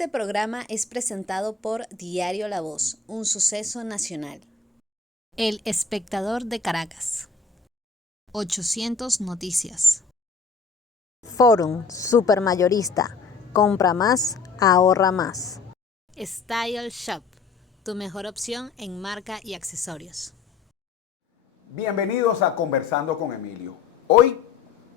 Este programa es presentado por Diario La Voz, un suceso nacional. El Espectador de Caracas. 800 Noticias. Forum Supermayorista. Compra más, ahorra más. Style Shop, tu mejor opción en marca y accesorios. Bienvenidos a Conversando con Emilio. Hoy,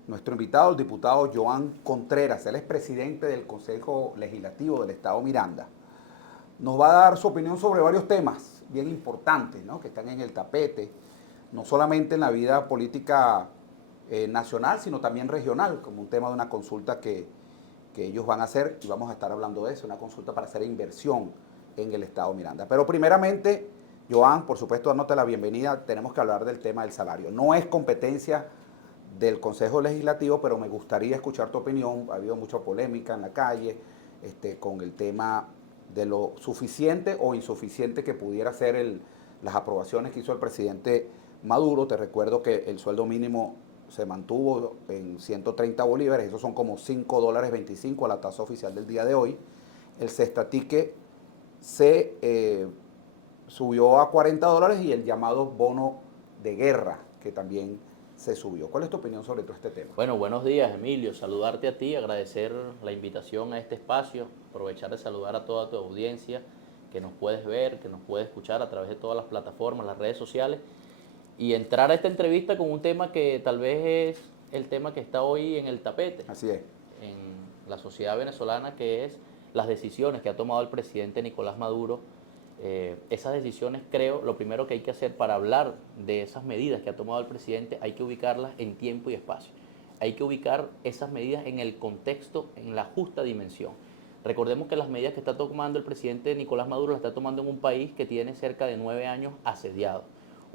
nuestro invitado, el diputado Joan Contreras, él es presidente del Consejo Legislativo del Estado Miranda. Nos va a dar su opinión sobre varios temas bien importantes, ¿no?, que están en el tapete, no solamente en la vida política nacional, sino también regional, como un tema de una consulta que ellos van a hacer, y vamos a estar hablando de eso, una consulta para hacer inversión en el Estado Miranda. Pero primeramente, Joan, por supuesto, dándote la bienvenida, tenemos que hablar del tema del salario. No es competencia del Consejo Legislativo, pero me gustaría escuchar tu opinión. Ha habido mucha polémica en la calle con el tema de lo suficiente o insuficiente que pudiera ser las aprobaciones que hizo el presidente Maduro. Te recuerdo que el sueldo mínimo se mantuvo en 130 bolívares, esos son como $5.25 a la tasa oficial del día de hoy. El cestatique se subió a $40 y el llamado bono de guerra, que también se subió. ¿Cuál es tu opinión sobre todo este tema? Bueno, buenos días, Emilio. Saludarte a ti, agradecer la invitación a este espacio, aprovechar de saludar a toda tu audiencia que nos puedes ver, que nos puede escuchar a través de todas las plataformas, las redes sociales, y entrar a esta entrevista con un tema que tal vez es el tema que está hoy en el tapete. Así es. En la sociedad venezolana, que es las decisiones que ha tomado el presidente Nicolás Maduro. Esas decisiones, creo, lo primero que hay que hacer para hablar de esas medidas que ha tomado el presidente, hay que ubicarlas en tiempo y espacio. Hay que ubicar esas medidas en el contexto, en la justa dimensión. Recordemos que las medidas que está tomando el presidente Nicolás Maduro las está tomando en un país que tiene cerca de 9 años asediado.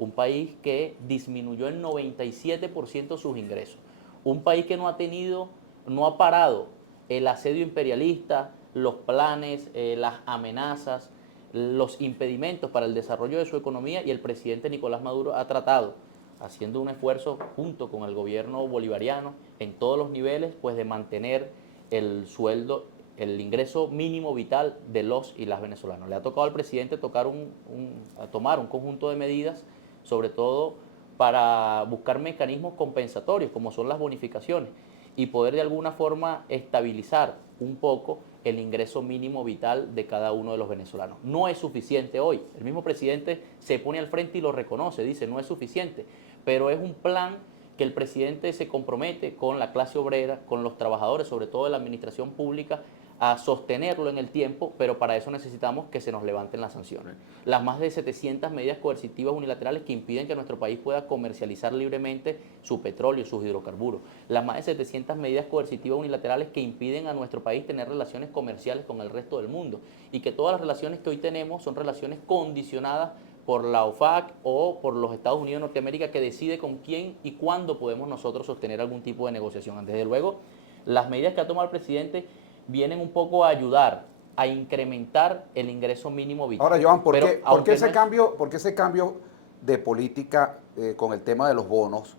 Un país que disminuyó en 97% sus ingresos. Un país que no ha parado el asedio imperialista, los planes, las amenazas, los impedimentos para el desarrollo de su economía, y el presidente Nicolás Maduro ha tratado, haciendo un esfuerzo junto con el gobierno bolivariano en todos los niveles, pues de mantener el sueldo, el ingreso mínimo vital de los y las venezolanos. Le ha tocado al presidente tomar un conjunto de medidas, sobre todo para buscar mecanismos compensatorios, como son las bonificaciones, y poder de alguna forma estabilizar un poco el ingreso mínimo vital de cada uno de los venezolanos. No es suficiente hoy. El mismo presidente se pone al frente y lo reconoce, dice, no es suficiente, pero es un plan que el presidente se compromete con la clase obrera, con los trabajadores, sobre todo de la administración pública, a sostenerlo en el tiempo, pero para eso necesitamos que se nos levanten las sanciones. Las más de 700 medidas coercitivas unilaterales que impiden que nuestro país pueda comercializar libremente su petróleo, sus hidrocarburos. Las más de 700 medidas coercitivas unilaterales que impiden a nuestro país tener relaciones comerciales con el resto del mundo. Y que todas las relaciones que hoy tenemos son relaciones condicionadas por la OFAC o por los Estados Unidos de Norteamérica, que decide con quién y cuándo podemos nosotros sostener algún tipo de negociación. Desde luego, las medidas que ha tomado el presidente vienen un poco a ayudar a incrementar el ingreso mínimo vital. Ahora, Joan, ¿por qué ese cambio de política con el tema de los bonos,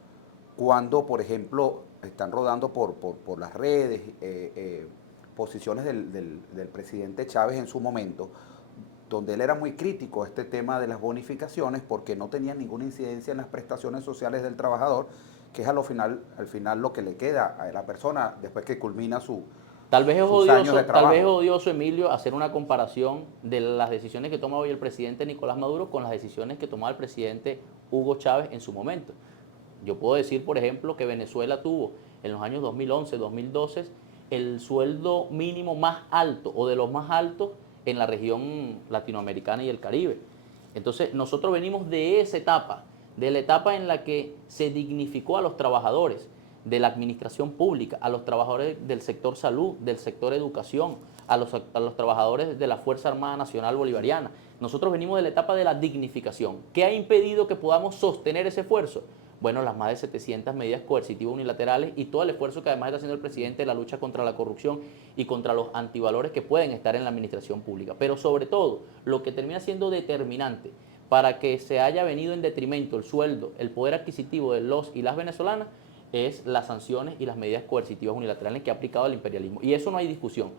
cuando, por ejemplo, están rodando por las redes posiciones del presidente Chávez en su momento, donde él era muy crítico a este tema de las bonificaciones porque no tenían ninguna incidencia en las prestaciones sociales del trabajador, que es al final lo que le queda a la persona después que culmina sus años de trabajo? Tal vez es odioso, Emilio, hacer una comparación de las decisiones que toma hoy el presidente Nicolás Maduro con las decisiones que tomaba el presidente Hugo Chávez en su momento. Yo puedo decir, por ejemplo, que Venezuela tuvo en los años 2011, 2012, el sueldo mínimo más alto o de los más altos en la región latinoamericana y el Caribe. Entonces, nosotros venimos de esa etapa, de la etapa en la que se dignificó a los trabajadores de la administración pública, a los trabajadores del sector salud, del sector educación, a los trabajadores de la Fuerza Armada Nacional Bolivariana. Nosotros venimos de la etapa de la dignificación. ¿Qué ha impedido que podamos sostener ese esfuerzo? Bueno, las más de 700 medidas coercitivas unilaterales y todo el esfuerzo que además está haciendo el presidente en la lucha contra la corrupción y contra los antivalores que pueden estar en la administración pública. Pero sobre todo, lo que termina siendo determinante para que se haya venido en detrimento el sueldo, el poder adquisitivo de los y las venezolanas, es las sanciones y las medidas coercitivas unilaterales que ha aplicado el imperialismo. Y eso no hay discusión.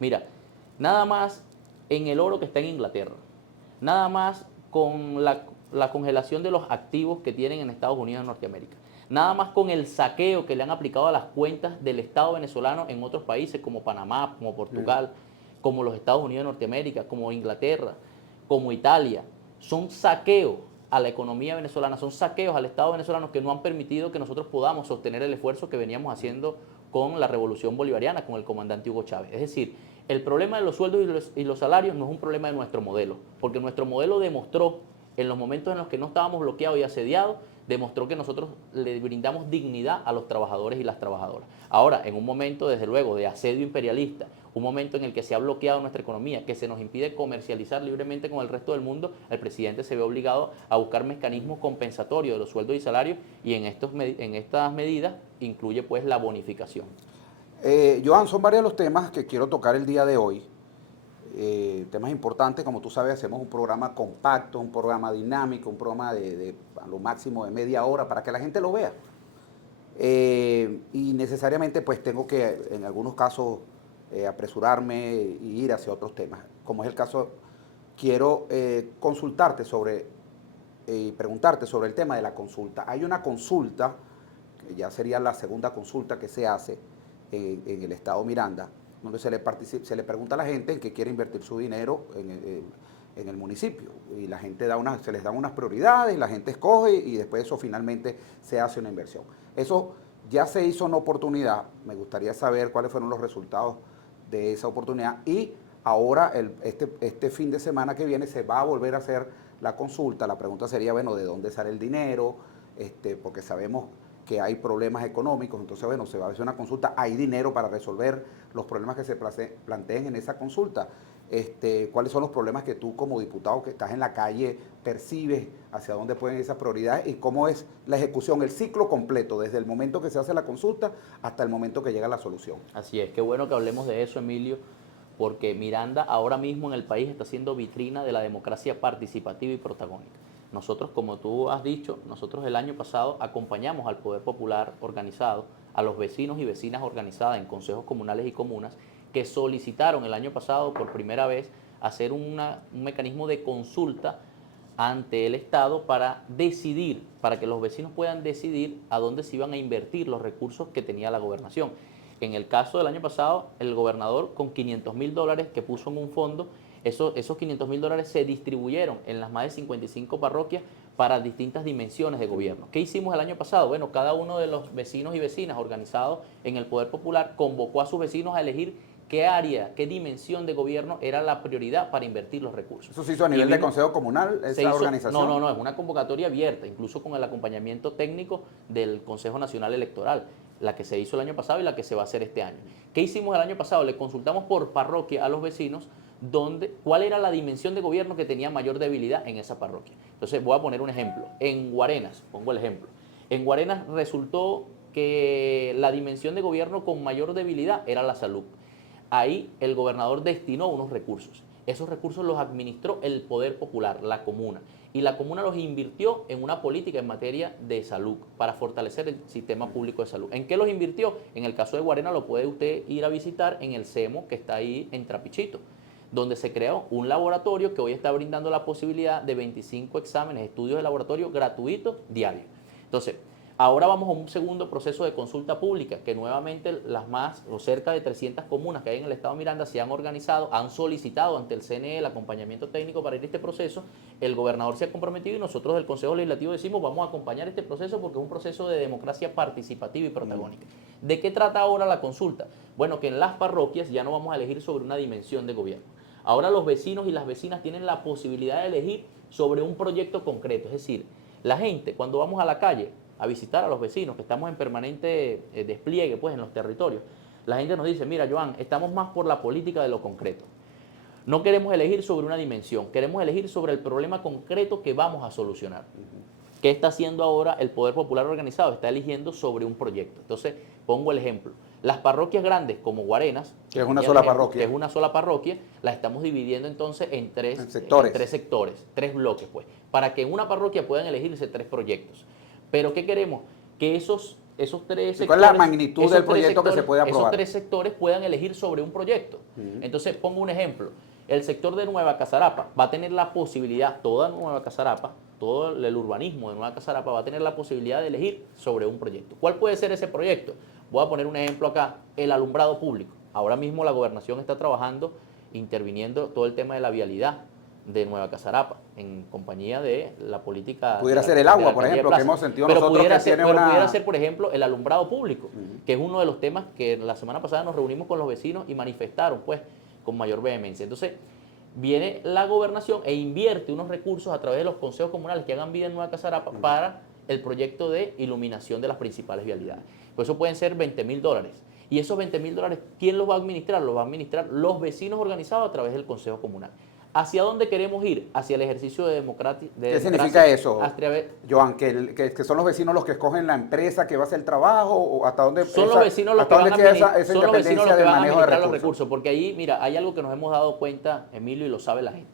Mira, Nada más en el oro que está en Inglaterra, nada más con la congelación de los activos que tienen en Estados Unidos de Norteamérica, nada más con el saqueo que le han aplicado a las cuentas del Estado venezolano en otros países como Panamá, como Portugal, como los Estados Unidos de Norteamérica, como Inglaterra, como Italia. Son saqueos a la economía venezolana, son saqueos al Estado venezolano que no han permitido que nosotros podamos sostener el esfuerzo que veníamos haciendo con la revolución bolivariana, con el comandante Hugo Chávez. Es decir, el problema de los sueldos y los salarios no es un problema de nuestro modelo, porque nuestro modelo demostró, en los momentos en los que no estábamos bloqueados y asediados, demostró que nosotros le brindamos dignidad a los trabajadores y las trabajadoras. Ahora, en un momento, desde luego, de asedio imperialista, un momento en el que se ha bloqueado nuestra economía, que se nos impide comercializar libremente con el resto del mundo, el presidente se ve obligado a buscar mecanismos compensatorios de los sueldos y salarios, y en estas medidas incluye pues la bonificación. Joan, son varios los temas que quiero tocar el día de hoy. Temas importantes, como tú sabes, hacemos un programa compacto, un programa dinámico, un programa de a lo máximo de media hora para que la gente lo vea. Y necesariamente pues tengo que en algunos casos apresurarme e ir hacia otros temas. Como es el caso, quiero consultarte sobre y preguntarte sobre el tema de la consulta. Hay una consulta, que ya sería la segunda consulta que se hace en el estado Miranda, donde se le pregunta a la gente en qué quiere invertir su dinero en el municipio. Y la gente se les dan unas prioridades, la gente escoge y después eso finalmente se hace una inversión. Eso ya se hizo una oportunidad. Me gustaría saber cuáles fueron los resultados de esa oportunidad. Y ahora, este fin de semana que viene, se va a volver a hacer la consulta. La pregunta sería, bueno, ¿de dónde sale el dinero? Porque sabemos que hay problemas económicos, entonces, bueno, se va a hacer una consulta, hay dinero para resolver los problemas que se planteen en esa consulta. ¿Cuáles son los problemas que tú como diputado que estás en la calle percibes, hacia dónde pueden ir esas prioridades y cómo es la ejecución, el ciclo completo, desde el momento que se hace la consulta hasta el momento que llega la solución? Así es, qué bueno que hablemos de eso, Emilio, porque Miranda ahora mismo en el país está siendo vitrina de la democracia participativa y protagónica. Nosotros, como tú has dicho, nosotros el año pasado acompañamos al Poder Popular organizado, a los vecinos y vecinas organizadas en consejos comunales y comunas, que solicitaron el año pasado por primera vez hacer un mecanismo de consulta ante el Estado para decidir, para que los vecinos puedan decidir a dónde se iban a invertir los recursos que tenía la gobernación. En el caso del año pasado, el gobernador con $500.000 que puso en un fondo, esos $500.000 se distribuyeron en las más de 55 parroquias para distintas dimensiones de gobierno. ¿Qué hicimos el año pasado? Bueno, cada uno de los vecinos y vecinas organizados en el Poder Popular convocó a sus vecinos a elegir qué área, qué dimensión de gobierno era la prioridad para invertir los recursos. ¿Eso se hizo a nivel de Consejo Comunal, esa organización? No, es una convocatoria abierta, incluso con el acompañamiento técnico del Consejo Nacional Electoral, la que se hizo el año pasado y la que se va a hacer este año. ¿Qué hicimos el año pasado? Le consultamos por parroquia a los vecinos cuál era la dimensión de gobierno que tenía mayor debilidad en esa parroquia. Entonces voy a poner un ejemplo. En Guarenas, pongo el ejemplo. En Guarenas resultó que la dimensión de gobierno con mayor debilidad era la salud. Ahí el gobernador destinó unos recursos. Esos recursos los administró el Poder Popular, la comuna. Y la comuna los invirtió en una política en materia de salud para fortalecer el sistema público de salud. ¿En qué los invirtió? En el caso de Guarena lo puede usted ir a visitar en el CEMO que está ahí en Trapichito, donde se creó un laboratorio que hoy está brindando la posibilidad de 25 exámenes, estudios de laboratorio gratuitos diarios. Entonces, ahora vamos a un segundo proceso de consulta pública, que nuevamente las más o cerca de 300 comunas que hay en el estado Miranda se han organizado, han solicitado ante el CNE el acompañamiento técnico para ir a este proceso. El gobernador se ha comprometido y nosotros del Consejo Legislativo decimos vamos a acompañar este proceso porque es un proceso de democracia participativa y protagónica. ¿De qué trata ahora la consulta? Bueno, que en las parroquias ya no vamos a elegir sobre una dimensión de gobierno. Ahora los vecinos y las vecinas tienen la posibilidad de elegir sobre un proyecto concreto. Es decir, la gente cuando vamos a la calle a visitar a los vecinos, que estamos en permanente despliegue pues, en los territorios, la gente nos dice, mira, Joan, estamos más por la política de lo concreto. No queremos elegir sobre una dimensión, queremos elegir sobre el problema concreto que vamos a solucionar. ¿Qué está haciendo ahora el Poder Popular Organizado? Está eligiendo sobre un proyecto. Entonces, pongo el ejemplo. Las parroquias grandes como Guarenas, que es una sola parroquia, que es una sola parroquia, la estamos dividiendo entonces en tres sectores, tres bloques, pues, para que en una parroquia puedan elegirse 3 proyectos. Pero ¿qué queremos? Que esos esos tres ¿Y sectores... cuál es la magnitud del proyecto que se puede aprobar? Esos tres sectores puedan elegir sobre un proyecto. Entonces, pongo un ejemplo. El sector de Nueva Casarapa va a tener la posibilidad, toda Nueva Casarapa, todo el urbanismo de Nueva Casarapa va a tener la posibilidad de elegir sobre un proyecto. ¿Cuál puede ser ese proyecto? Voy a poner un ejemplo acá, el alumbrado público. Ahora mismo la gobernación está trabajando, interviniendo todo el tema de la vialidad de Nueva Casarapa, en compañía de la política... Pudiera ser el agua, por ejemplo, que hemos sentido nosotros que tiene una... pudiera ser, por ejemplo, el alumbrado público, que es uno de los temas que la semana pasada nos reunimos con los vecinos y manifestaron, pues, con mayor vehemencia. Entonces, viene la gobernación e invierte unos recursos a través de los consejos comunales que hagan vida en Nueva Casarapa para el proyecto de iluminación de las principales vialidades. Por eso pueden ser $20.000. Y esos $20.000, ¿quién los va a administrar? Los va a administrar los vecinos organizados a través del Consejo Comunal. ¿Hacia dónde queremos ir? Hacia el ejercicio de democracia. ¿Qué significa eso, Joan? ¿Que son los vecinos los que escogen la empresa que va a hacer el trabajo? ¿O hasta dónde son los vecinos los que van a administrar los recursos? Porque ahí, mira, hay algo que nos hemos dado cuenta, Emilio, y lo sabe la gente.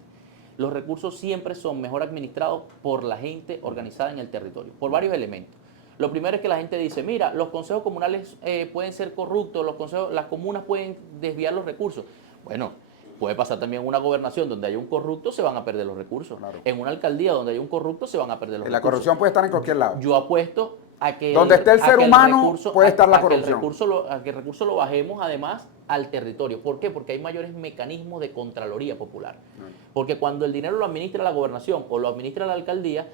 Los recursos siempre son mejor administrados por la gente organizada en el territorio, por varios elementos. Lo primero es que la gente dice, mira, los consejos comunales pueden ser corruptos, las comunas pueden desviar los recursos. Bueno, puede pasar también en una gobernación donde haya un corrupto, se van a perder los recursos. Claro. En una alcaldía donde hay un corrupto, se van a perder los recursos. La corrupción puede estar en cualquier lado. Yo apuesto a que... Donde esté el ser humano, puede estar la corrupción. A que el recurso lo bajemos, además, al territorio. ¿Por qué? Porque hay mayores mecanismos de Contraloría Popular. Porque cuando el dinero lo administra la gobernación o lo administra la alcaldía,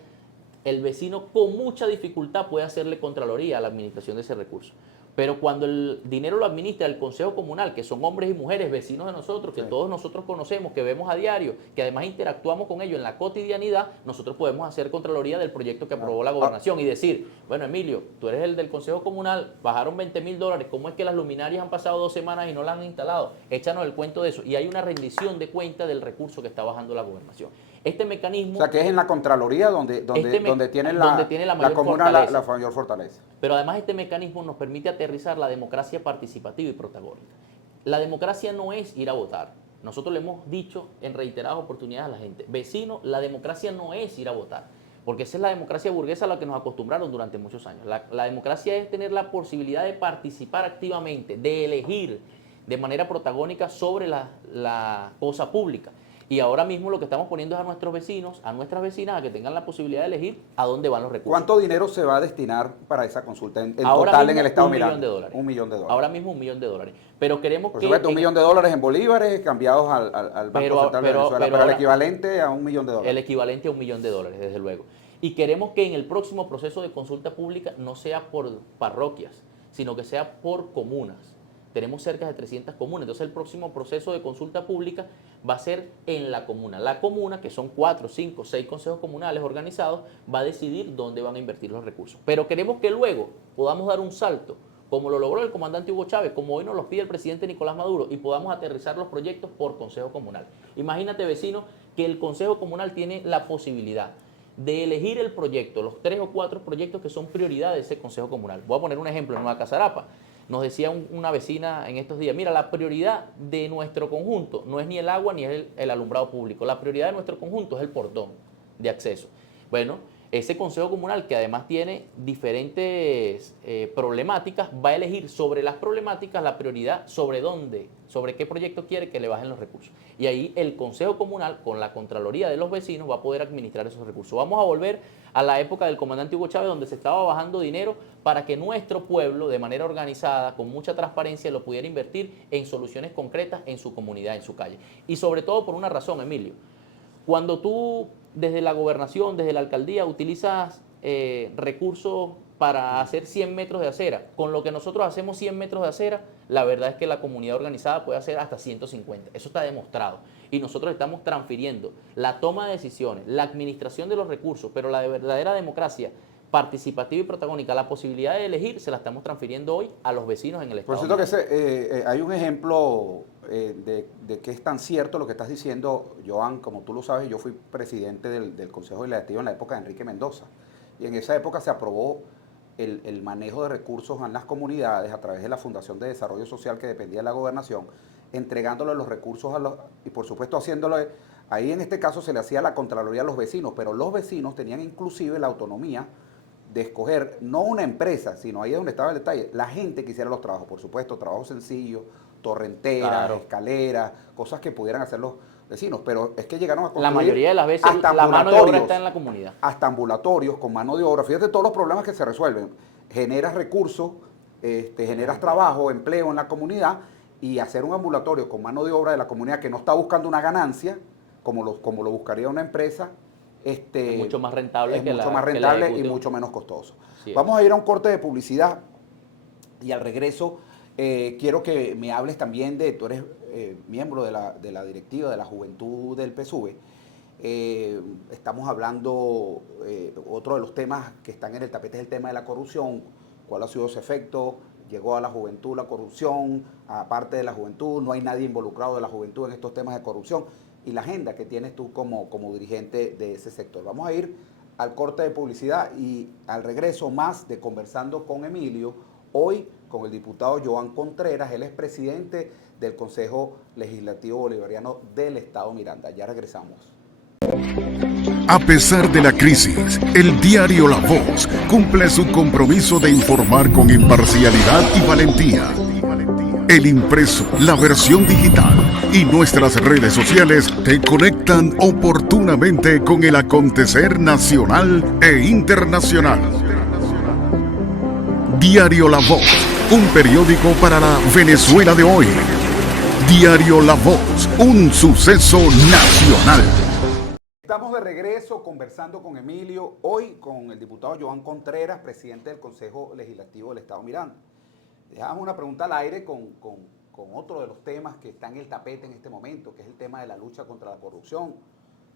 el vecino con mucha dificultad puede hacerle Contraloría a la administración de ese recurso. Pero cuando el dinero lo administra el Consejo Comunal, que son hombres y mujeres, vecinos de nosotros, que todos nosotros conocemos, que vemos a diario, que además interactuamos con ellos en la cotidianidad, nosotros podemos hacer Contraloría del proyecto que aprobó la gobernación y decir, bueno, Emilio, tú eres el del Consejo Comunal, bajaron $20.000, ¿cómo es que las luminarias han pasado 2 semanas y no las han instalado? Échanos el cuento de eso. Y hay una rendición de cuenta del recurso que está bajando la gobernación. Este mecanismo... O sea, que es en la Contraloría donde tiene la comuna la mayor fortaleza. Pero además este mecanismo nos permite aterrizar la democracia participativa y protagónica. La democracia no es ir a votar. Nosotros le hemos dicho en reiteradas oportunidades a la gente, vecino, la democracia no es ir a votar, porque esa es la democracia burguesa a la que nos acostumbraron durante muchos años. La democracia es tener la posibilidad de participar activamente, de elegir de manera protagónica sobre la cosa pública. Y ahora mismo lo que estamos poniendo es a nuestros vecinos, a nuestras vecinas, a que tengan la posibilidad de elegir a dónde van los recursos. ¿Cuánto dinero se va a destinar para esa consulta en total en el Estado Miranda? $1 millón. $1 millón. Ahora mismo $1 millón. Pero queremos por supuesto, $1 millón en bolívares cambiados al Banco Central de Venezuela, pero el equivalente a $1 millón. El equivalente a $1 millón, desde luego. Y queremos que en el próximo proceso de consulta pública no sea por parroquias, sino que sea por comunas. Tenemos cerca de 300 comunas, entonces el próximo proceso de consulta pública va a ser en la comuna. La comuna, que son 4, 5, 6 consejos comunales organizados, va a decidir dónde van a invertir los recursos. Pero queremos que luego podamos dar un salto, como lo logró el comandante Hugo Chávez, como hoy nos lo pide el presidente Nicolás Maduro, y podamos aterrizar los proyectos por consejo comunal. Imagínate, vecino, que el consejo comunal tiene la posibilidad de elegir el proyecto, los 3 o 4 proyectos que son prioridad de ese consejo comunal. Voy a poner un ejemplo en Nueva Casarapa. Nos decía una vecina en estos días, mira, la prioridad de nuestro conjunto no es ni el agua ni es el alumbrado público. La prioridad de nuestro conjunto es el portón de acceso. Bueno, ese consejo comunal, que además tiene diferentes problemáticas, va a elegir sobre las problemáticas la prioridad sobre dónde, sobre qué proyecto quiere que le bajen los recursos. Y ahí el consejo comunal, con la Contraloría de los vecinos, va a poder administrar esos recursos. Vamos a volver a la época del comandante Hugo Chávez, donde se estaba bajando dinero para que nuestro pueblo, de manera organizada, con mucha transparencia, lo pudiera invertir en soluciones concretas en su comunidad, en su calle. Y sobre todo por una razón, Emilio. Cuando tú, desde la gobernación, desde la alcaldía, utilizas recursos para hacer 100 metros de acera, con lo que nosotros hacemos 100 metros de acera, la verdad es que la comunidad organizada puede hacer hasta 150. Eso está demostrado. Y nosotros estamos transfiriendo la toma de decisiones, la administración de los recursos, pero la verdadera democracia participativa y protagónica, la posibilidad de elegir, se la estamos transfiriendo hoy a los vecinos en el Estado. Por cierto que hay un ejemplo de que es tan cierto lo que estás diciendo, Joan. Como tú lo sabes, yo fui presidente del Consejo Legislativo en la época de Enrique Mendoza. Y en esa época se aprobó el manejo de recursos en las comunidades a través de la Fundación de Desarrollo Social, que dependía de la gobernación, entregándole los recursos y por supuesto haciéndolo, ahí en este caso se le hacía la Contraloría a los vecinos, pero los vecinos tenían inclusive la autonomía de escoger no una empresa, sino ahí es donde estaba el detalle, la gente que hiciera los trabajos, por supuesto, trabajos sencillos, torrenteras, Claro. escaleras, cosas que pudieran hacer los vecinos, pero es que llegaron a construir La mayoría de las veces hasta la mano de obra ambulatorios, está en la comunidad. hasta ambulatorios con mano de obra. Fíjate todos los problemas que se resuelven. Generas recursos, generas trabajo, empleo en la comunidad, y hacer un ambulatorio con mano de obra de la comunidad que no está buscando una ganancia, como lo buscaría una empresa, Es mucho más rentable es que mucho la más que la rentable y ejecute. mucho menos costoso. Así es. Vamos a ir a un corte de publicidad y al regreso quiero que me hables también tú eres miembro de la directiva de la Juventud del PSUV. Estamos hablando, otro de los temas que están en el tapete es el tema de la corrupción. ¿Cuál ha sido su efecto? Llegó a la juventud la corrupción, aparte de la juventud, no hay nadie involucrado de la juventud en estos temas de corrupción, y la agenda que tienes tú como dirigente de ese sector. Vamos a ir al corte de publicidad y al regreso más de Conversando con Emilio, hoy con el diputado Joan Contreras, él es presidente del Consejo Legislativo Bolivariano del Estado Miranda. Ya regresamos. A pesar de la crisis, el diario La Voz cumple su compromiso de informar con imparcialidad y valentía. El impreso, la versión digital y nuestras redes sociales te conectan oportunamente con el acontecer nacional e internacional. Diario La Voz, un periódico para la Venezuela de hoy. Diario La Voz, un suceso nacional. Estamos de regreso conversando con Emilio, hoy con el diputado Joan Contreras, presidente del Consejo Legislativo del Estado Miranda. Dejamos una pregunta al aire con otro de los temas que está en el tapete en este momento, que es el tema de la lucha contra la corrupción,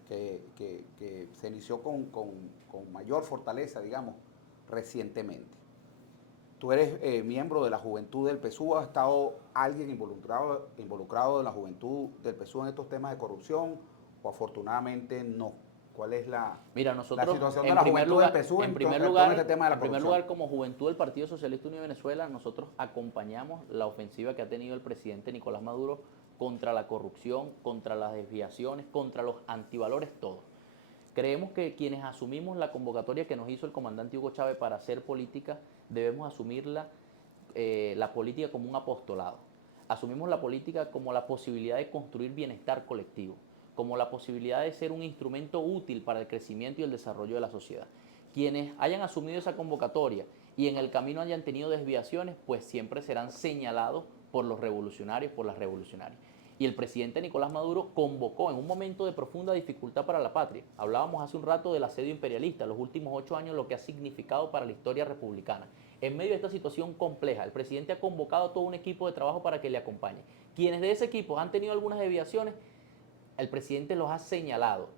que se inició con mayor fortaleza, digamos, recientemente. Tú eres miembro de la Juventud del PSUV, ¿ha estado alguien involucrado de la Juventud del PSUV en estos temas de corrupción? ¿O afortunadamente no? ¿Cuál es la situación de la Juventud del PSUV en en primer todo lugar, este tema de la en primer corrupción? lugar, como Juventud del Partido Socialista Unido de Venezuela, nosotros acompañamos la ofensiva que ha tenido el presidente Nicolás Maduro contra la corrupción, contra las desviaciones, contra los antivalores, todo. Creemos que quienes asumimos la convocatoria que nos hizo el comandante Hugo Chávez para hacer política, debemos asumir la política como un apostolado. Asumimos la política como la posibilidad de construir bienestar colectivo, como la posibilidad de ser un instrumento útil para el crecimiento y el desarrollo de la sociedad. Quienes hayan asumido esa convocatoria y en el camino hayan tenido desviaciones, pues siempre serán señalados por los revolucionarios, por las revolucionarias. Y el presidente Nicolás Maduro convocó en un momento de profunda dificultad para la patria. Hablábamos hace un rato del asedio imperialista, los últimos 8 años, lo que ha significado para la historia republicana. En medio de esta situación compleja, el presidente ha convocado a todo un equipo de trabajo para que le acompañe. Quienes de ese equipo han tenido algunas desviaciones, el presidente los ha señalado,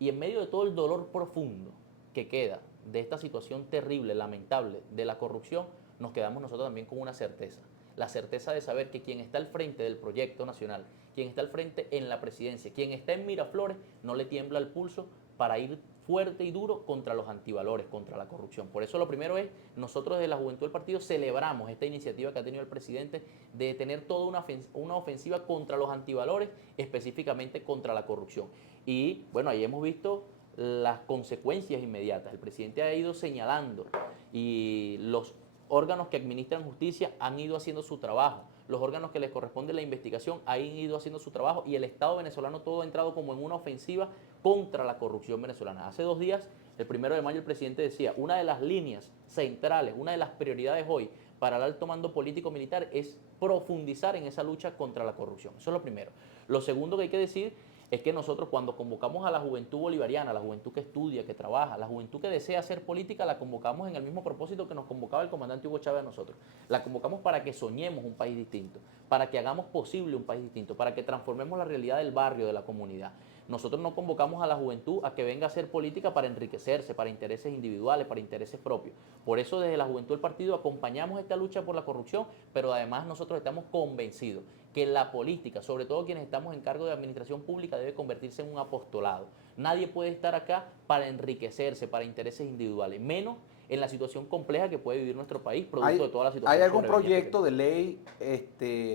y en medio de todo el dolor profundo que queda de esta situación terrible, lamentable de la corrupción, nos quedamos nosotros también con una certeza, la certeza de saber que quien está al frente del proyecto nacional, quien está al frente en la presidencia, quien está en Miraflores, no le tiembla el pulso para ir fuerte y duro contra los antivalores, contra la corrupción. Por eso lo primero es, nosotros desde la Juventud del Partido celebramos esta iniciativa que ha tenido el presidente de tener toda una ofensiva contra los antivalores, específicamente contra la corrupción. Y bueno, ahí hemos visto las consecuencias inmediatas. El presidente ha ido señalando y los órganos que administran justicia han ido haciendo su trabajo. Los órganos que les corresponde la investigación han ido haciendo su trabajo y el Estado venezolano todo ha entrado como en una ofensiva contra la corrupción venezolana. Hace 2 días, el 1 de mayo, el presidente decía, una de las líneas centrales, una de las prioridades hoy para el alto mando político-militar es profundizar en esa lucha contra la corrupción. Eso es lo primero. Lo segundo que hay que decir es que nosotros cuando convocamos a la juventud bolivariana, la juventud que estudia, que trabaja, la juventud que desea hacer política, la convocamos en el mismo propósito que nos convocaba el comandante Hugo Chávez a nosotros. La convocamos para que soñemos un país distinto, para que hagamos posible un país distinto, para que transformemos la realidad del barrio, de la comunidad. Nosotros no convocamos a la juventud a que venga a hacer política para enriquecerse, para intereses individuales, para intereses propios. Por eso desde la Juventud del Partido acompañamos esta lucha por la corrupción, pero además nosotros estamos convencidos que la política, sobre todo quienes estamos en cargo de administración pública, debe convertirse en un apostolado. Nadie puede estar acá para enriquecerse, para intereses individuales, menos en la situación compleja que puede vivir nuestro país, producto de toda la situación. ¿Hay algún proyecto de ley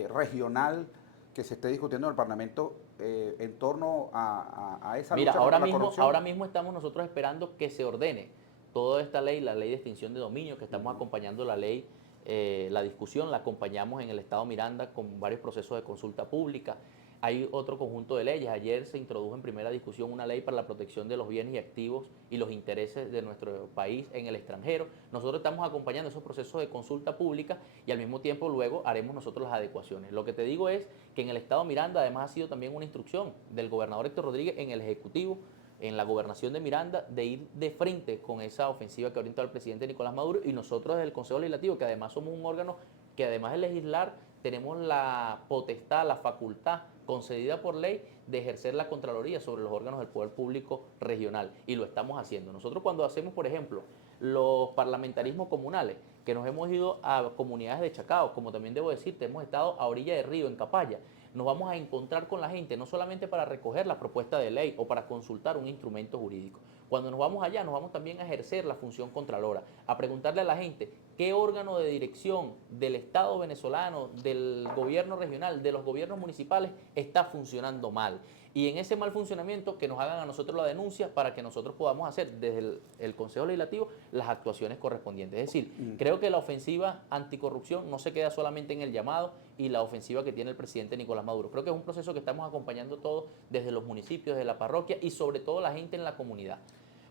regional que se esté discutiendo en el Parlamento en torno a esa lucha contra la corrupción? Ahora mismo estamos nosotros esperando que se ordene toda esta ley, la ley de extinción de dominio, que estamos acompañando la ley, la discusión, la acompañamos en el Estado Miranda con varios procesos de consulta pública. Hay otro conjunto de leyes. Ayer se introdujo en primera discusión una ley para la protección de los bienes y activos y los intereses de nuestro país en el extranjero. Nosotros estamos acompañando esos procesos de consulta pública y al mismo tiempo luego haremos nosotros las adecuaciones. Lo que te digo es que en el Estado Miranda además ha sido también una instrucción del gobernador Héctor Rodríguez en el Ejecutivo, en la gobernación de Miranda, de ir de frente con esa ofensiva que orientó el presidente Nicolás Maduro, y nosotros desde el Consejo Legislativo, que además somos un órgano que además de legislar, tenemos la potestad, la facultad concedida por ley de ejercer la Contraloría sobre los órganos del poder público regional, y lo estamos haciendo. Nosotros cuando hacemos, por ejemplo, los parlamentarismos comunales, que nos hemos ido a comunidades de Chacao, como también debo decirte, hemos estado a orilla de río, en Capaya, nos vamos a encontrar con la gente, no solamente para recoger la propuesta de ley o para consultar un instrumento jurídico. Cuando nos vamos allá, nos vamos también a ejercer la función contralora, a preguntarle a la gente qué órgano de dirección del Estado venezolano, del gobierno regional, de los gobiernos municipales está funcionando mal. Y en ese mal funcionamiento que nos hagan a nosotros la denuncia para que nosotros podamos hacer desde el Consejo Legislativo las actuaciones correspondientes. Es decir, creo que la ofensiva anticorrupción no se queda solamente en el llamado y la ofensiva que tiene el presidente Nicolás Maduro. Creo que es un proceso que estamos acompañando todos desde los municipios, desde la parroquia y sobre todo la gente en la comunidad.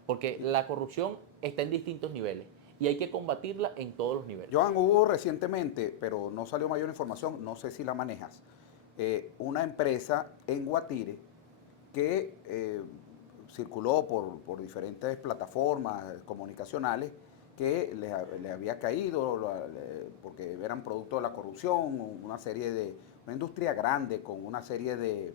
Porque la corrupción está en distintos niveles y hay que combatirla en todos los niveles. Joan, hubo recientemente, pero no salió mayor información, no sé si la manejas, una empresa en Guatire que circuló por diferentes plataformas comunicacionales que le había caído porque eran producto de la corrupción, una industria grande con una serie de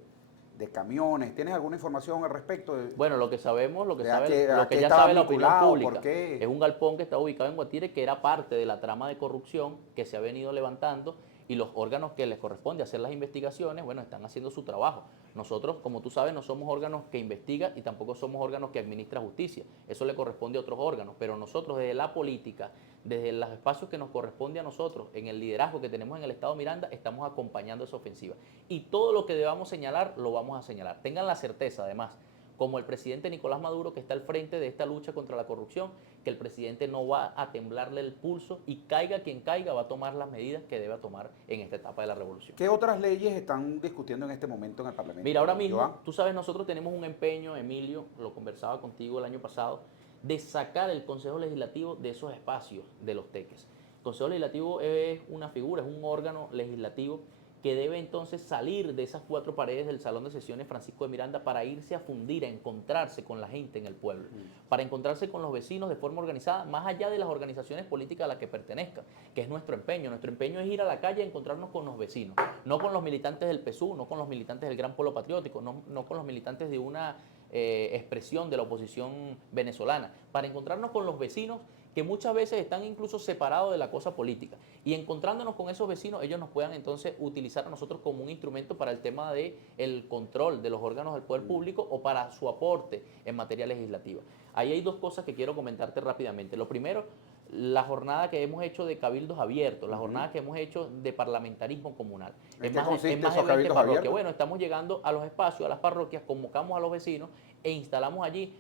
camiones. ¿Tienes alguna información al respecto? Bueno, lo que sabemos, lo que ya estaba sabe la opinión vinculado? pública, ¿Por qué? es un galpón que está ubicado en Guatire, que era parte de la trama de corrupción que se ha venido levantando, y los órganos que les corresponde hacer las investigaciones, bueno, están haciendo su trabajo. Nosotros, como tú sabes, no somos órganos que investigan y tampoco somos órganos que administran justicia. Eso le corresponde a otros órganos, pero nosotros desde la política, desde los espacios que nos corresponde a nosotros, en el liderazgo que tenemos en el Estado Miranda, estamos acompañando esa ofensiva. Y todo lo que debamos señalar, lo vamos a señalar. Tengan la certeza, además, como el presidente Nicolás Maduro, que está al frente de esta lucha contra la corrupción, que el presidente no va a temblarle el pulso y caiga quien caiga, va a tomar las medidas que debe tomar en esta etapa de la revolución. ¿Qué otras leyes están discutiendo en este momento en el Parlamento? Mira, ahora mismo, Joan, tú sabes, nosotros tenemos un empeño, Emilio, lo conversaba contigo el año pasado, de sacar el Consejo Legislativo de esos espacios de los teques. El Consejo Legislativo es una figura, es un órgano legislativo que debe entonces salir de esas cuatro paredes del Salón de Sesiones Francisco de Miranda para irse a fundir, a encontrarse con la gente en el pueblo, para encontrarse con los vecinos de forma organizada, más allá de las organizaciones políticas a las que pertenezcan, que es nuestro empeño. Nuestro empeño es ir a la calle a encontrarnos con los vecinos, no con los militantes del PSUV, no con los militantes del Gran Polo Patriótico, no con los militantes de una expresión de la oposición venezolana, para encontrarnos con los vecinos que muchas veces están incluso separados de la cosa política, y encontrándonos con esos vecinos, ellos nos puedan entonces utilizar a nosotros como un instrumento para el tema del control de los órganos del poder público o para su aporte en materia legislativa. Ahí hay dos cosas que quiero comentarte rápidamente. Lo primero, la jornada que hemos hecho de cabildos abiertos, la jornada que hemos hecho de parlamentarismo comunal. ¿En qué más consiste de esos 20 cabildos parroquias. abiertos? Bueno, estamos llegando a los espacios, a las parroquias, convocamos a los vecinos e instalamos allí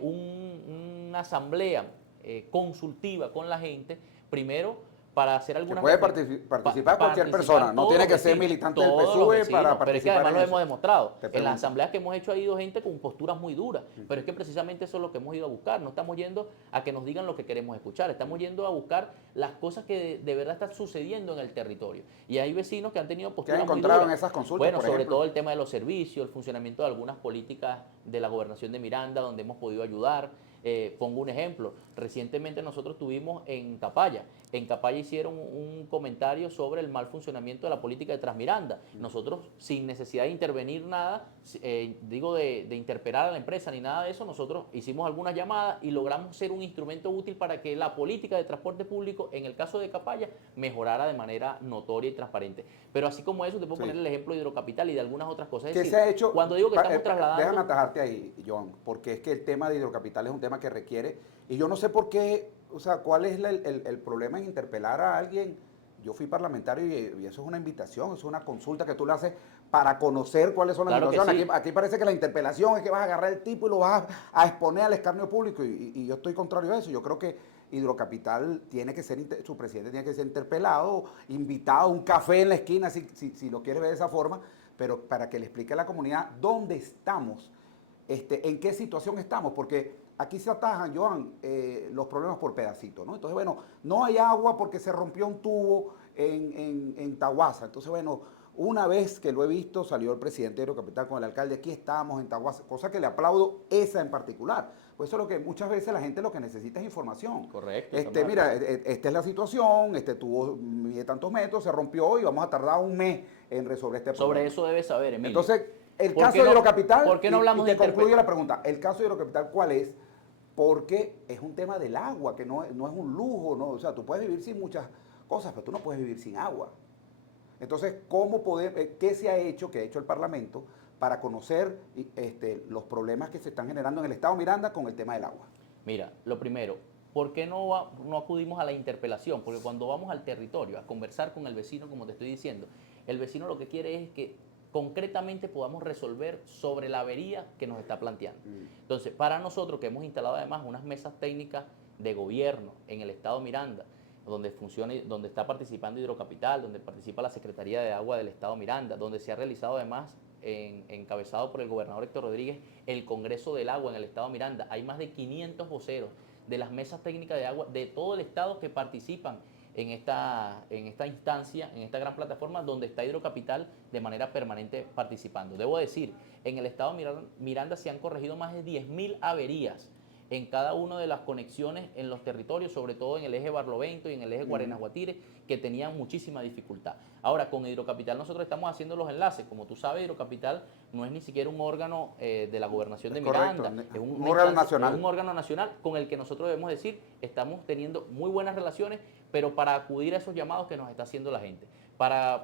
una asamblea consultiva con la gente, primero para hacer alguna... puede participar cualquier persona, no tiene que ser militante del PSUV para participar. Pero es que además en lo eso. hemos demostrado. Te En pregunto. las asambleas que hemos hecho ha ido gente con posturas muy duras, pero es que precisamente eso es lo que hemos ido a buscar. No estamos yendo a que nos digan lo que queremos escuchar, estamos yendo a buscar las cosas que de verdad están sucediendo en el territorio. Y hay vecinos que han tenido posturas muy duras. ¿Qué han encontrado en esas consultas, Bueno, por sobre ejemplo? todo el tema de los servicios, el funcionamiento de algunas políticas de la gobernación de Miranda, donde hemos podido ayudar. Pongo un ejemplo. Recientemente nosotros tuvimos en Capaya. En Capaya hicieron un comentario sobre el mal funcionamiento de la política de Transmiranda. Nosotros, sin necesidad de intervenir nada, de interpelar a la empresa ni nada de eso, nosotros hicimos algunas llamadas y logramos ser un instrumento útil para que la política de transporte público, en el caso de Capaya, mejorara de manera notoria y transparente. Pero así como eso, te puedo poner el ejemplo de Hidrocapital y de algunas otras cosas. ¿Qué se ha hecho? Cuando digo que estamos trasladando... Déjame atajarte ahí, Joan, porque es que el tema de Hidrocapital es un tema que requiere, y yo no sé por qué, o sea, cuál es el problema en interpelar a alguien. Yo fui parlamentario y eso es una invitación, eso es una consulta que tú le haces para conocer cuáles son las Claro que situaciones. sí. Aquí parece que la interpelación es que vas a agarrar el tipo y lo vas a exponer al escarnio público y yo estoy contrario a eso. Yo creo que Hidrocapital tiene que ser, su presidente tiene que ser interpelado, invitado a un café en la esquina, si lo quieres ver de esa forma, pero para que le explique a la comunidad dónde estamos, en qué situación estamos, porque aquí se atajan, Joan, los problemas por pedacitos, ¿no? Entonces, bueno, no hay agua porque se rompió un tubo en Tahuasa. Entonces, bueno, una vez que lo he visto, salió el presidente de Hidrocapital con el alcalde, aquí estamos en Tahuasa, cosa que le aplaudo esa en particular. Pues eso es lo que muchas veces la gente lo que necesita es información. Correcto. Mira, esta es la situación, tuvo mide tantos metros, se rompió y vamos a tardar un mes en resolver este problema. Sobre eso debes saber, Emilio. Entonces, el caso de Hidrocapital, ¿por qué no hablamos y de te concluye la pregunta, el caso de Hidrocapital, ¿cuál es? Porque es un tema del agua, que no es un lujo, ¿no? O sea, tú puedes vivir sin muchas cosas, pero tú no puedes vivir sin agua. Entonces, ¿qué se ha hecho, qué ha hecho el Parlamento para conocer los problemas que se están generando en el Estado Miranda con el tema del agua? Mira, lo primero, ¿por qué no acudimos a la interpelación? Porque cuando vamos al territorio a conversar con el vecino, como te estoy diciendo, el vecino lo que quiere es que concretamente podamos resolver sobre la avería que nos está planteando. Entonces, para nosotros que hemos instalado además unas mesas técnicas de gobierno en el Estado Miranda, donde está participando Hidrocapital, donde participa la Secretaría de Agua del Estado Miranda, donde se ha realizado además, encabezado por el gobernador Héctor Rodríguez, el Congreso del Agua en el Estado Miranda. Hay más de 500 voceros de las mesas técnicas de agua de todo el Estado que participan en esta instancia, en esta gran plataforma donde está Hidrocapital de manera permanente participando. Debo decir, en el Estado Miranda se han corregido más de 10.000 averías en cada una de las conexiones en los territorios, sobre todo en el eje Barlovento y en el eje Guarenas-Guatire, que tenían muchísima dificultad. Ahora, con Hidrocapital nosotros estamos haciendo los enlaces. Como tú sabes, Hidrocapital no es ni siquiera un órgano de la gobernación de Miranda, es un órgano nacional. Es un órgano nacional con el que nosotros debemos decir, estamos teniendo muy buenas relaciones, pero para acudir a esos llamados que nos está haciendo la gente.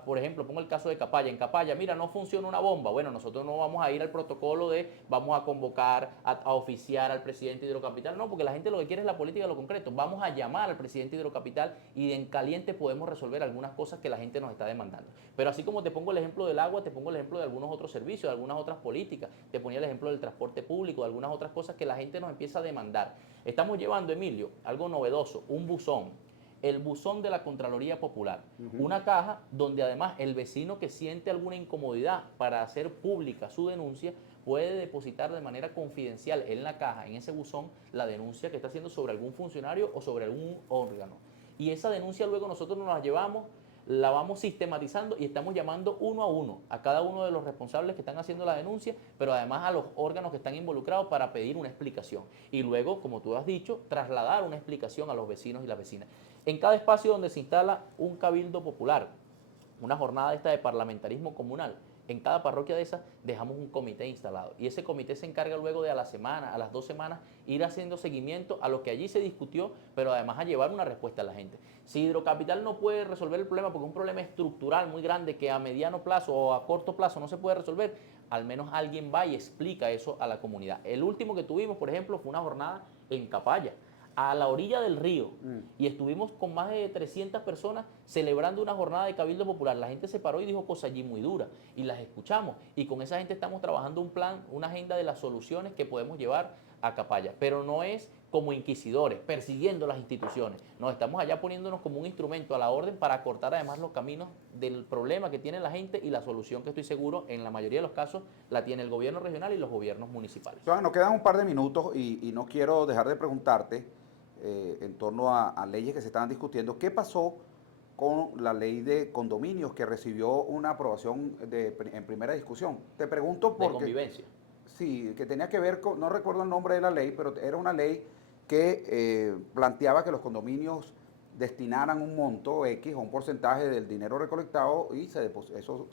Por ejemplo, pongo el caso de Capaya. En Capaya, mira, no funciona una bomba. Bueno, nosotros no vamos a ir al protocolo vamos a convocar, a oficiar al presidente de Hidrocapital. No, porque la gente lo que quiere es la política de lo concreto. Vamos a llamar al presidente de Hidrocapital y en caliente podemos resolver algunas cosas que la gente nos está demandando. Pero así como te pongo el ejemplo del agua, te pongo el ejemplo de algunos otros servicios, de algunas otras políticas. Te ponía el ejemplo del transporte público, de algunas otras cosas que la gente nos empieza a demandar. Estamos llevando, Emilio, algo novedoso, un buzón. El buzón de la Contraloría Popular, una caja donde además el vecino que siente alguna incomodidad para hacer pública su denuncia puede depositar de manera confidencial en la caja, en ese buzón, la denuncia que está haciendo sobre algún funcionario o sobre algún órgano. Y esa denuncia luego nosotros nos la llevamos, la vamos sistematizando y estamos llamando uno a uno a cada uno de los responsables que están haciendo la denuncia, pero además a los órganos que están involucrados para pedir una explicación. Y luego, como tú has dicho, trasladar una explicación a los vecinos y las vecinas. En cada espacio donde se instala un cabildo popular, una jornada de parlamentarismo comunal, en cada parroquia de esas dejamos un comité instalado y ese comité se encarga luego de a la semana, a las 2 semanas, ir haciendo seguimiento a lo que allí se discutió, pero además a llevar una respuesta a la gente. Si Hidrocapital no puede resolver el problema porque es un problema estructural muy grande que a mediano plazo o a corto plazo no se puede resolver, al menos alguien va y explica eso a la comunidad. El último que tuvimos, por ejemplo, fue una jornada en Capaya, a la orilla del río, y estuvimos con más de 300 personas celebrando una jornada de Cabildo Popular. La gente se paró y dijo cosas allí muy duras y las escuchamos, y con esa gente estamos trabajando un plan, una agenda de las soluciones que podemos llevar a Capaya, pero no es como inquisidores, persiguiendo las instituciones. Nos estamos allá poniéndonos como un instrumento a la orden para acortar además los caminos del problema que tiene la gente y la solución que estoy seguro en la mayoría de los casos la tiene el gobierno regional y los gobiernos municipales. Joan, nos quedan un par de minutos y no quiero dejar de preguntarte en torno a leyes que se estaban discutiendo. ¿Qué pasó con la ley de condominios que recibió una aprobación en primera discusión? Te pregunto porque... De convivencia. Sí, que tenía que ver con, no recuerdo el nombre de la ley, pero era una ley que planteaba que los condominios destinaran un monto X o un porcentaje del dinero recolectado y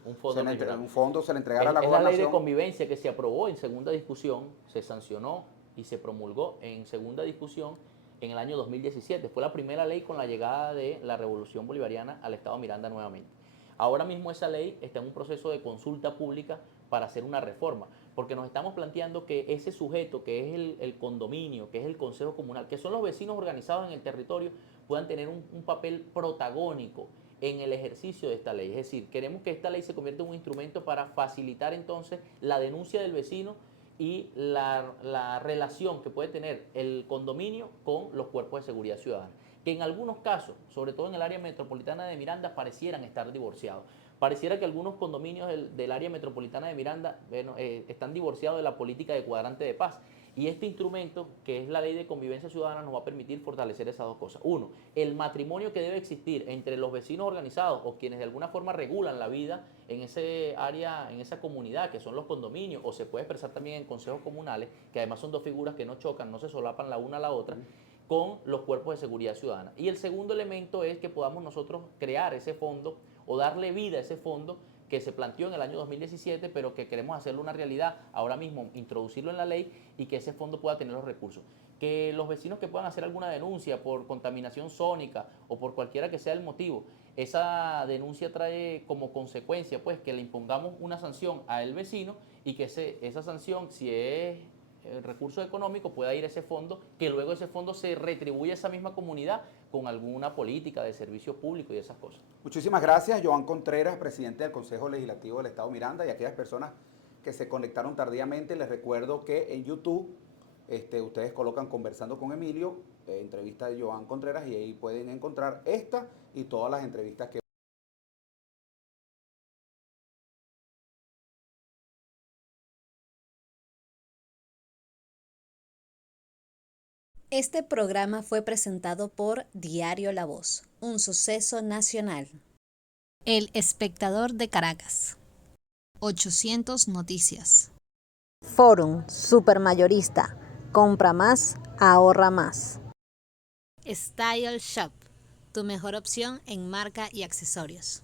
un fondo se le entregara a la gobernación. Es la ley de convivencia que se aprobó en segunda discusión, se sancionó y se promulgó en segunda discusión en el año 2017. Fue la primera ley con la llegada de la Revolución Bolivariana al Estado Miranda nuevamente. Ahora mismo esa ley está en un proceso de consulta pública para hacer una reforma, porque nos estamos planteando que ese sujeto que es el condominio, que es el consejo comunal, que son los vecinos organizados en el territorio, puedan tener un papel protagónico en el ejercicio de esta ley. Es decir, queremos que esta ley se convierta en un instrumento para facilitar entonces la denuncia del vecino y la relación que puede tener el condominio con los cuerpos de seguridad ciudadana, que en algunos casos, sobre todo en el área metropolitana de Miranda, parecieran estar divorciados. Pareciera que algunos condominios del área metropolitana de Miranda están divorciados de la política de cuadrante de paz. Y este instrumento, que es la ley de convivencia ciudadana, nos va a permitir fortalecer esas dos cosas. Uno, el matrimonio que debe existir entre los vecinos organizados o quienes de alguna forma regulan la vida en ese área, en esa comunidad, que son los condominios, o se puede expresar también en consejos comunales, que además son dos figuras que no chocan, no se solapan la una a la otra, con los cuerpos de seguridad ciudadana. Y el segundo elemento es que podamos nosotros crear ese fondo o darle vida a ese fondo que se planteó en el año 2017, pero que queremos hacerlo una realidad ahora mismo, introducirlo en la ley y que ese fondo pueda tener los recursos. Que los vecinos que puedan hacer alguna denuncia por contaminación sónica o por cualquiera que sea el motivo, esa denuncia trae como consecuencia pues que le impongamos una sanción al vecino y que esa sanción, si es el recurso económico, pueda ir a ese fondo, que luego ese fondo se retribuye a esa misma comunidad con alguna política de servicio público y esas cosas. Muchísimas gracias, Joan Contreras, presidente del Consejo Legislativo del Estado Miranda, y a aquellas personas que se conectaron tardíamente. Les recuerdo que en YouTube ustedes colocan Conversando con Emilio, entrevista de Joan Contreras, y ahí pueden encontrar esta y todas las entrevistas que Este programa fue presentado por Diario La Voz, un suceso nacional. El Espectador de Caracas. 800 Noticias. Forum Supermayorista. Compra más, ahorra más. Style Shop, tu mejor opción en marca y accesorios.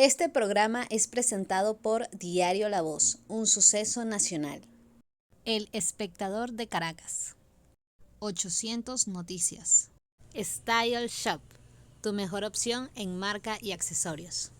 Este programa es presentado por Diario La Voz, un suceso nacional. El Espectador de Caracas. 800 Noticias. Style Shop, tu mejor opción en marca y accesorios.